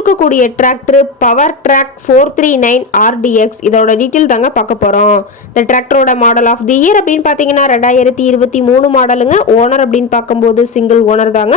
இருக்கக்கூடிய tractor power track four three nine RTX இதோட detail தாங்க பார்க்க போகிறோம் இந்த டிராக்டரோட மாடல் ஆஃப் தி இயர் அப்படின்னு பார்த்தீங்கன்னா ரெண்டாயிரத்தி இருபத்தி மூணு மாடலுங்க ஓனர் அப்படின்னு பார்க்கும்போது சிங்கிள் ஓனர் தாங்க.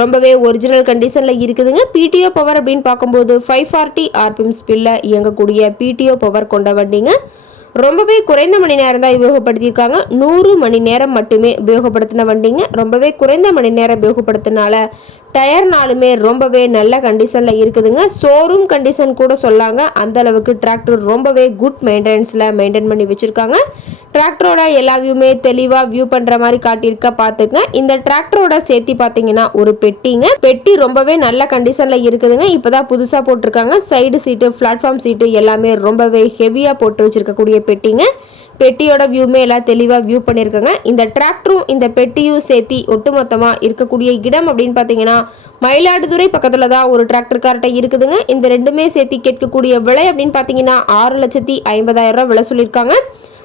ரொம்பவே ஒரிஜினல் கண்டிஷனில் இருக்குதுங்க. பிடிஓ பவர் அப்படின்னு பார்க்கும்போது ஃபைவ் ஃபார்ட்டி ஆர்பிஎம் ஸ்பீடில் இயங்கக்கூடிய பிடிஓ பவர் கொண்ட வண்டிங்க. ரொம்பவே குறைந்த மணி நேரம் தான் உபயோகப்படுத்தியிருக்காங்க. நூறு மணி நேரம் மட்டுமே உபயோகப்படுத்தின வண்டிங்க. ரொம்பவே குறைந்த மணி நேரம் உபயோகப்படுத்தினால டயர்னாலுமே ரொம்பவே நல்ல கண்டிஷனில் இருக்குதுங்க. ஷோரூம் கண்டிஷன் கூட சொல்லாங்க. அந்த அளவுக்கு டிராக்டர் ரொம்பவே குட் மெயின்டெனன்ஸில் மெயின்டைன் பண்ணி வச்சுருக்காங்க. டிராக்டரோட எல்லா வியூமே தெளிவாக வியூ பண்ணுற மாதிரி காட்டியிருக்க பார்த்துங்க இந்த டிராக்டரோட சேர்த்தி பார்த்தீங்கன்னா ஒரு பெட்டிங்க. பெட்டி ரொம்பவே நல்ல கண்டிஷனில் இருக்குதுங்க. இப்போ தான் புதுசாக போட்டிருக்காங்க. சைடு சீட்டு பிளாட்ஃபார்ம் சீட்டு எல்லாமே ரொம்பவே ஹெவியாக போட்டு வச்சுருக்கக்கூடிய பெட்டிங்க. பெட்டியோட வியூமே எல்லாம் தெளிவாக வியூ பண்ணியிருக்காங்க இந்த டிராக்டரும் இந்த பெட்டியும் சேர்த்தி ஒட்டுமொத்தமாக இருக்கக்கூடிய இடம் அப்படின்னு பார்த்தீங்கன்னா மயிலாடுதுறை பக்கத்தில் தான் ஒரு டிராக்டர் கார்ட்டை இருக்குதுங்க. இந்த ரெண்டுமே சேர்த்தி கேட்கக்கூடிய விலை அப்படின்னு பார்த்தீங்கன்னா ஆறு லட்சத்தி ஐம்பதாயிரம் ரூபா விலை சொல்லியிருக்காங்க.